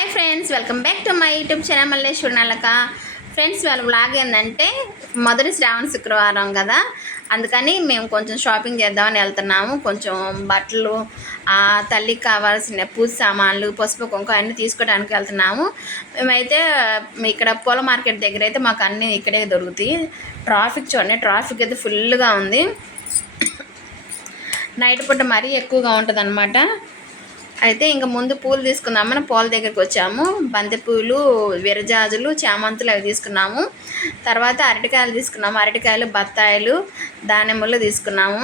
Hi friends, welcome back to my YouTube channel Malleswari నలక. Friends, వాళ్ళ vlog ఏంటంటే మొదటి శ్రావణ శుక్రవారం కదా, అందుకని మేము కొంచెం షాపింగ్ చేద్దామని వెళ్తున్నాము. కొంచెం బట్టలు, తల్లికి కావాల్సిన పూజ సామాన్లు, పసుపు కుంకుమ అన్నీ తీసుకోవడానికి వెళ్తున్నాము. మేమైతే ఇక్కడ పూల మార్కెట్ దగ్గర అయితే మాకు అన్నీ ఇక్కడే దొరుకుతాయి. ట్రాఫిక్ చూడండి, ట్రాఫిక్ అయితే ఫుల్గా ఉంది. నైట్ పూట మరీ ఎక్కువగా ఉంటుంది అన్నమాట. అయితే ఇంక ముందు పూలు తీసుకుందామని పూల దగ్గరికి వచ్చాము. బంతిపూలు, విరజాజులు, చామంతులు అవి తీసుకున్నాము. తర్వాత అరటికాయలు తీసుకున్నాము. అరటికాయలు, బత్తాయిలు, దానిమ్మలు తీసుకున్నాము.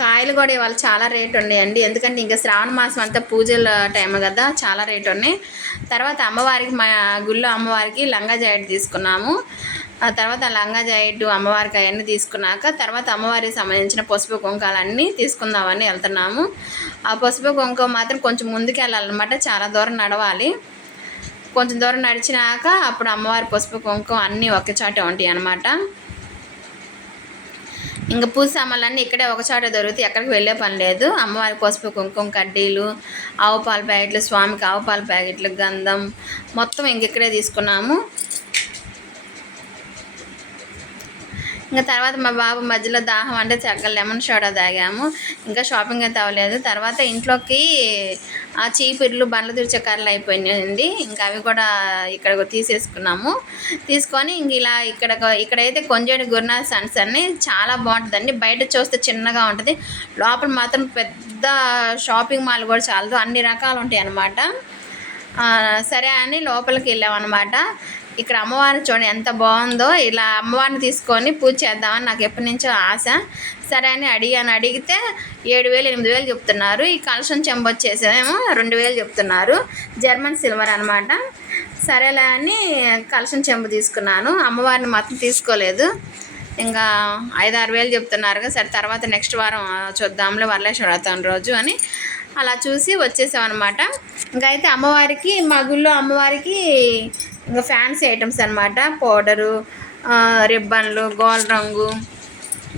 కాయలు కూడా ఇవాళ చాలా రేటు ఉన్నాయండి. ఎందుకంటే ఇంకా శ్రావణ మాసం అంతా పూజల టైం కదా, చాలా రేటు ఉన్నాయి. తర్వాత అమ్మవారికి, మా గుళ్ళో అమ్మవారికి లంగా జాకెట్ తీసుకున్నాము. ఆ తర్వాత లంగా జాకెట్ అమ్మవారికి అవన్నీ తీసుకున్నాక తర్వాత అమ్మవారికి సంబంధించిన పసుపు కుంకాలన్నీ తీసుకుందామని వెళ్తున్నాము. ఆ పసుపు కుంకుమ మాత్రం కొంచెం ముందుకు వెళ్ళాలన్నమాట, చాలా దూరం నడవాలి. కొంచెం దూరం నడిచినాక అప్పుడు అమ్మవారి పసుపు కుంకుమ అన్నీ ఒకే చోట ఉంటాయి అన్నమాట. ఇంకా పూజ సామాన్లన్నీ ఇక్కడే ఒక చోట దొరుకుతాయి, ఎక్కడికి వెళ్ళే పని లేదు. అమ్మవారి పసుపు కుంకుమ కడ్డీలు, ఆవు పాల ప్యాకెట్లు, స్వామికి ఆవు పాల ప్యాకెట్లు, గంధం మొత్తం ఇక్కడే తీసుకున్నాము. ఇంకా తర్వాత మా బాబు మధ్యలో దాహం అంటే చక్కగా లెమన్ సోడా తాగాము. ఇంకా షాపింగ్ అయితే అవ్వలేదు. తర్వాత ఇంట్లోకి ఆ చీపిర్లు, బండ్లు తుడిచే కర్రలు అయిపోయినాయండి. ఇంకా అవి కూడా ఇక్కడ తీసేసుకున్నాము. తీసుకొని ఇంక ఇలా ఇక్కడైతే కొంజేడు గురునాథ్ సన్స్ అని చాలా బాగుంటుందండి. బయట చూస్తే చిన్నగా ఉంటుంది, లోపల మాత్రం పెద్ద షాపింగ్ మాల్ కూడా చాలదు, అన్ని రకాలు ఉంటాయి అన్నమాట. సరే అని లోపలికి వెళ్ళామన్నమాట. ఇక్కడ అమ్మవారిని చూడండి ఎంత బాగుందో. ఇలా అమ్మవారిని తీసుకొని పూజ చేద్దామని నాకు ఎప్పటి నుంచో ఆశ. సరే అని అడిగితే 7,000 8,000 చెప్తున్నారు. ఈ కలశం చెంబు వచ్చేసేమో 2,000 చెప్తున్నారు. జర్మన్ సిల్వర్ అనమాట. సరేలే అని కలశం చెంబు తీసుకున్నాను. అమ్మవారిని మాత్రం తీసుకోలేదు. ఇంకా 5-6 వేలు చెప్తున్నారు. సరే తర్వాత నెక్స్ట్ వారం చూద్దాంలే, వరలక్ష్మి వ్రతం రోజు అని అలా చూసి వచ్చేసాం అనమాట. ఇంకా అయితే అమ్మవారికి, మా గుళ్ళో అమ్మవారికి ఇంకా ఫ్యాన్సీ ఐటమ్స్ అనమాట. పౌడరు, రిబ్బన్లు, గోల్డ్ రంగు,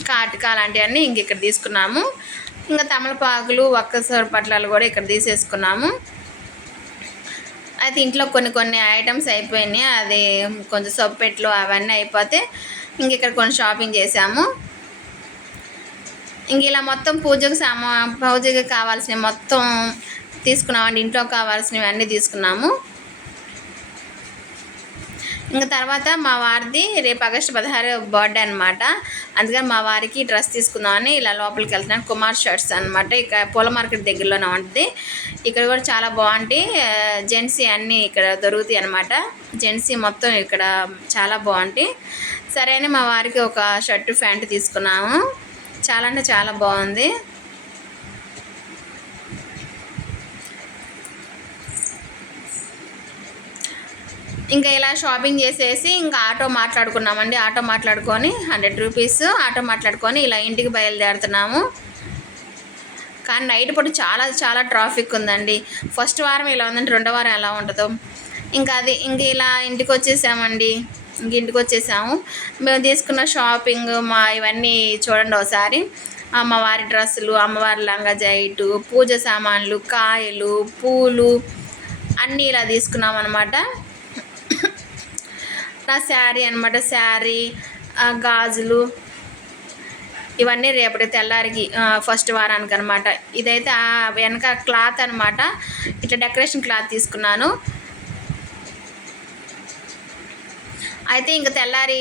కాటిక అలాంటివన్నీ ఇక్కడ తీసుకున్నాము. ఇంకా తమలపాకులు, ఒక్కసారి పట్లాలు కూడా ఇక్కడ తీసేసుకున్నాము. అయితే ఇంట్లో కొన్ని ఐటమ్స్ అయిపోయినాయి. అది కొంచెం సొప్పెట్లు అవన్నీ అయిపోతే ఇక్కడ కొన్ని షాపింగ్ చేసాము. ఇలా మొత్తం పూజకి కావాల్సినవి మొత్తం తీసుకున్నామండి. ఇంట్లో కావాల్సినవి అన్నీ తీసుకున్నాము. ఇంకా తర్వాత మా వారిది రేపు ఆగస్టు 16 బర్త్డే అనమాట. అందుకని మా వారికి డ్రెస్ తీసుకుందామని ఇలా లోపలికి వెళ్తున్నాను. కుమార్ షర్ట్స్ అనమాట. ఇక్కడ పూల మార్కెట్ దగ్గరలోనే ఉంటుంది. ఇక్కడ కూడా చాలా బాగుంటాయి. జెంట్సీ అన్నీ ఇక్కడ దొరుకుతాయి అనమాట. జెంట్సీ మొత్తం ఇక్కడ చాలా బాగుంటాయి. సరే అని మా వారికి ఒక షర్టు, ప్యాంటు తీసుకున్నాము. చాలా అంటే చాలా బాగుంది. ఇంకా ఇలా షాపింగ్ చేసేసి ఇంకా ఆటో మాట్లాడుకున్నామండి. ఆటో మాట్లాడుకొని 100 రూపీస్ ఆటో మాట్లాడుకొని ఇలా ఇంటికి బయలుదేరుతున్నాము. కానీ నైట్ పూట చాలా చాలా ట్రాఫిక్ ఉందండి. ఫస్ట్ వారం ఇలా ఉందంటే రెండో వారం ఎలా ఉంటుందో. ఇంక ఇలా ఇంటికి వచ్చేసామండి. ఇంటికి వచ్చేసాము. మేము తీసుకున్న షాపింగ్ ఇవన్నీ చూడండి ఒకసారి. అమ్మవారి డ్రెస్సులు, అమ్మవారి లంగా జాకెట్, పూజ సామాన్లు, కాయలు, పూలు అన్నీ ఇలా తీసుకున్నాం అనమాట. నా శారీ అనమాట. శారీ, గాజులు ఇవన్నీ రేపటి తెల్లారికి ఫస్ట్ వారానికి అనమాట. ఇదైతే వెనక క్లాత్ అనమాట. ఇట్లా డెకరేషన్ క్లాత్ తీసుకున్నాను. అయితే ఇంకా తెల్లారి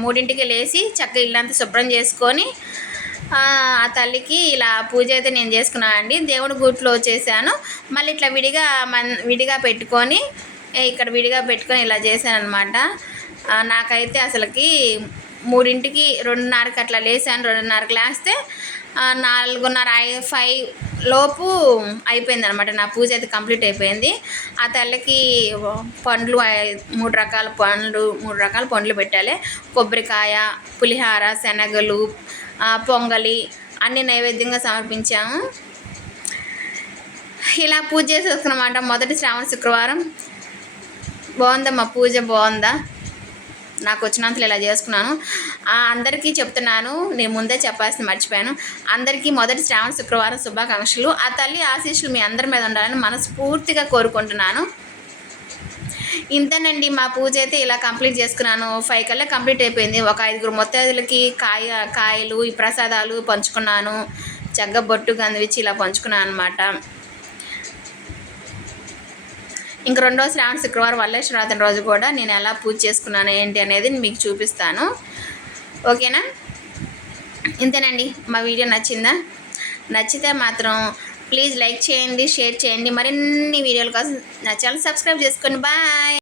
3ంటికి లేచి చక్కగా ఇల్లంతా శుభ్రం చేసుకొని ఆ తల్లికి ఇలా పూజ అయితే నేను చేసుకున్నానండి. దేవుడి గుట్లో చేశాను. మళ్ళీ ఇట్లా విడిగా పెట్టుకొని విడిగా పెట్టుకొని ఇలా చేశాను అనమాట. నాకైతే అసలుకి 3ంటికి 2:30కి అట్లా లేసాను. 2:30కి లేస్తే 4:30 5 లోపు అయిపోయింది అనమాట. నా పూజ అయితే కంప్లీట్ అయిపోయింది. ఆ తల్లికి పండ్లు 3 రకాల పండ్లు పెట్టాలి. కొబ్బరికాయ, పులిహార, శనగలు, పొంగలి అన్నీ నైవేద్యంగా సమర్పించాము. ఇలా పూజ చేసేసుకున్నమాట. మొదటి శ్రావణ శుక్రవారం బాగుందమ్మా. పూజ బాగుందా? నాకు వచ్చినంతలో ఇలా చేసుకున్నాను. అందరికీ చెప్తున్నాను, నేను ముందే చెప్పాల్సింది మర్చిపోయాను. అందరికీ మొదటి శ్రావణ శుక్రవారం శుభాకాంక్షలు. ఆ తల్లి ఆశీస్సులు మీ అందరి మీద ఉండాలని మనస్ఫూర్తిగా కోరుకుంటున్నాను. ఇంతేనండి, మా పూజ అయితే ఇలా కంప్లీట్ చేసుకున్నాను. 5 కల్లా కంప్లీట్ అయిపోయింది. ఒక 5 ముత్తైదులకి కాయలు ఈ ప్రసాదాలు పంచుకున్నాను. చక్కగా బొట్టు గంధవిచ్చి ఇలా పంచుకున్నాను అనమాట. ఇంక రెండో శ్రావణ శుక్రవారం వల్లేశ్వరాత్రి రోజు కూడా నేను ఎలా పూజ చేసుకున్నాను ఏంటి అనేది మీకు చూపిస్తాను. ఓకేనా? ఇంతేనండి. మా వీడియో నచ్చిందా? నచ్చితే మాత్రం ప్లీజ్ లైక్ చేయండి, షేర్ చేయండి. మరిన్ని వీడియోల కోసం నా ఛానల్ సబ్స్క్రైబ్ చేసుకోండి. బాయ్.